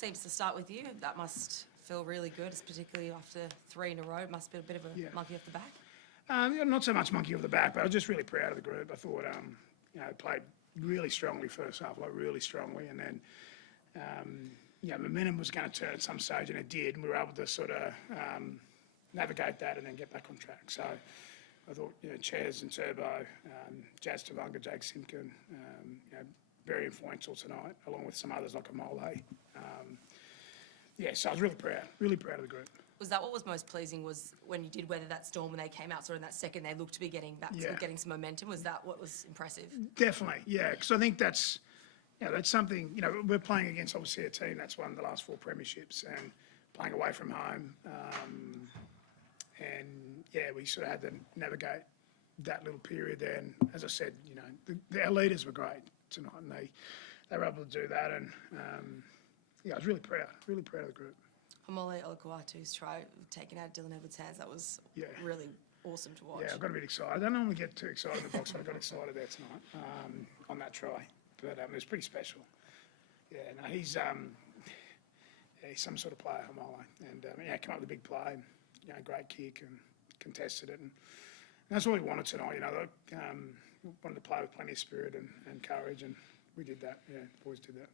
Seems to start with you. That must feel really good, particularly after 3 in a row. It must be a bit of a monkey off the back. Not so much monkey off the back, but I was just really proud of the group. I thought, played really strongly first half, like really strongly, and then, momentum was going to turn at some stage, and it did, and we were able to sort of navigate that and then get back on track. So I thought, Chaz and Turbo, Jazz Tavunga, Jake Simpkin, very influential tonight, along with some others like Amole. So I was really proud of the group. Was that what was most pleasing, was when you did weather that storm and they came out sort of in that second, they looked to be getting back, getting some momentum? Was that what was impressive? Definitely, yeah, because I think that's something, we're playing against obviously a team that's won the last 4 premierships and playing away from home. We sort of had to navigate that little period there. And as I said, our leaders were great tonight, and they were able to do that. And I was really proud of the group. Olakau'atu's try taking out Dylan Edwards' hands, that was really awesome to watch. Yeah, I got a bit excited. I don't normally get too excited in the box, but I got excited there tonight on that try. But it was pretty special. Yeah, no, he's some sort of player, Hamole, and came up with a big play, great kick and contested it, and that's what we wanted tonight. Wanted to play with plenty of spirit and courage, and we did that. Yeah, the boys did that.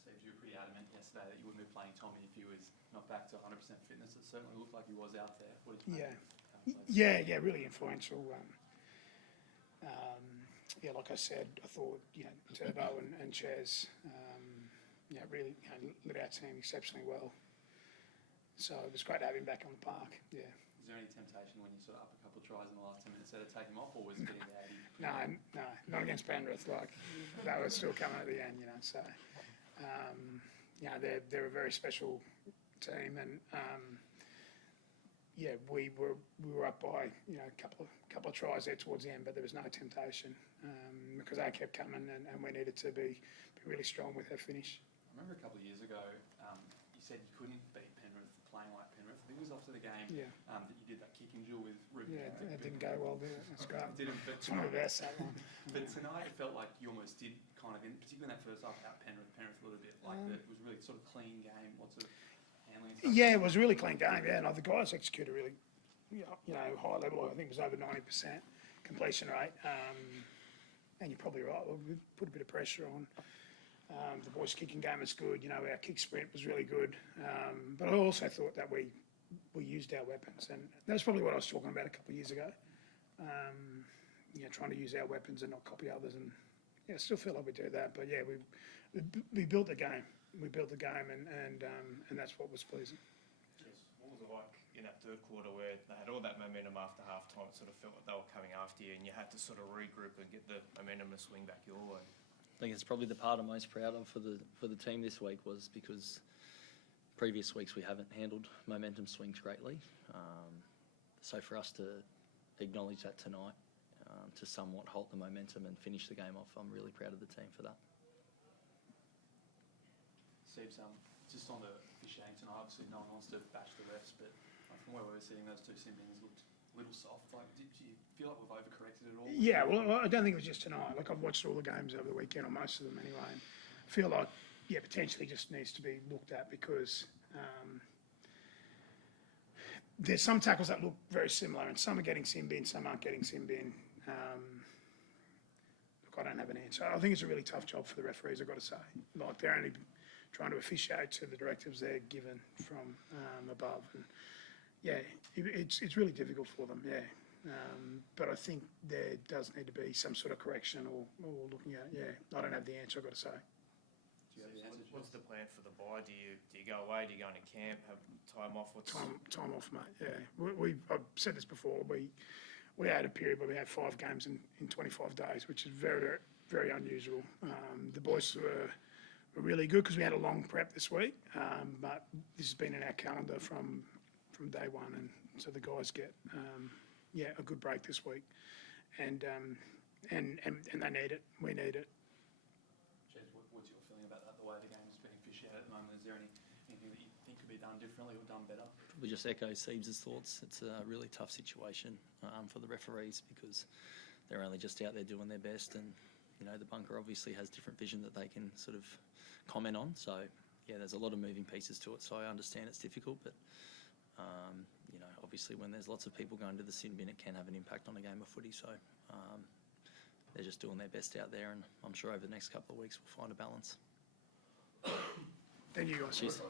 Steve, you were pretty adamant yesterday that you wouldn't be playing Tommy if he was not back to 100% fitness. It certainly looked like he was out there. What did you make? Really influential. Like I said, I thought, Turbo and Chaz, really lit our team exceptionally well. So it was great to have him back on the park, yeah. Was there any temptation when you sort of up a couple of tries in the last 10 minutes to take him off, or was it getting to 80? No, not against Penrith. They were still coming at the end, so... they're a very special team, and we were up by a couple of tries there towards the end, but there was no temptation because they kept coming, and we needed to be really strong with our finish. I remember a couple of years ago, you said you couldn't beat Penrith playing like Penrith. I think it was after the game that you did that kicking duel with Ruben. Yeah, it didn't go well there. That's great. It didn't, but it's one of the best, that one. But tonight it felt like you almost did kind of, particularly in that first half, out Penrith a little bit. It was a really sort of clean game, lots of handling stuff. Yeah, it was a really clean game, and the guys executed really, high level. I think it was over 90% completion rate. And you're probably right, we put a bit of pressure on. The boys' kicking game was good. Our kick sprint was really good. But I also thought that we used our weapons, and that's probably what I was talking about a couple of years ago. Trying to use our weapons and not copy others, and I still feel like we do that. But we built the game. We built the game, and that's what was pleasing. What was it like in that third quarter where they had all that momentum after half time? It sort of felt like they were coming after you, and you had to sort of regroup and get the momentum to swing back your way. I think it's probably the part I'm most proud of for the team this week, was because previous weeks we haven't handled momentum swings greatly. So for us to acknowledge that tonight, to somewhat halt the momentum and finish the game off, I'm really proud of the team for that. Steve, just on the officiating tonight, obviously no one wants to bash the refs, but from where we were sitting, those 2 Simbins looked a little soft. Did you feel like we've overcorrected at all? Yeah, well, I don't think it was just tonight. I've watched all the games over the weekend, or most of them anyway. And I feel like, potentially just needs to be looked at, because there's some tackles that look very similar, and some are getting sin bin, some aren't getting sin bin. I don't have an answer. I think it's a really tough job for the referees, I've got to say. They're only trying to officiate to the directives they're given from above. And it's really difficult for them, but I think there does need to be some sort of correction or looking at I don't have the answer, I've got to say. What's the plan for the bye? Do you go away? Do you go into camp? Have time off? Time off, mate. Yeah, I've said this before. We had a period where we had 5 games in 25 days, which is very, very, very unusual. The boys were really good because we had a long prep this week, but this has been in our calendar from day one, and so the guys get a good break this week, and they need it. We need it. What's your feeling about that, the way the game is being officiated at the moment? Is there anything that you think could be done differently or done better? Probably just echo Siebes' thoughts. It's a really tough situation for the referees, because they're only just out there doing their best, and the bunker obviously has different vision that they can sort of comment on. So yeah, there's a lot of moving pieces to it, so I understand it's difficult, but you know, obviously when there's lots of people going to the sin bin, it can have an impact on a game of footy. So they're just doing their best out there, and I'm sure over the next couple of weeks we'll find a balance. Thank you guys. Cheers.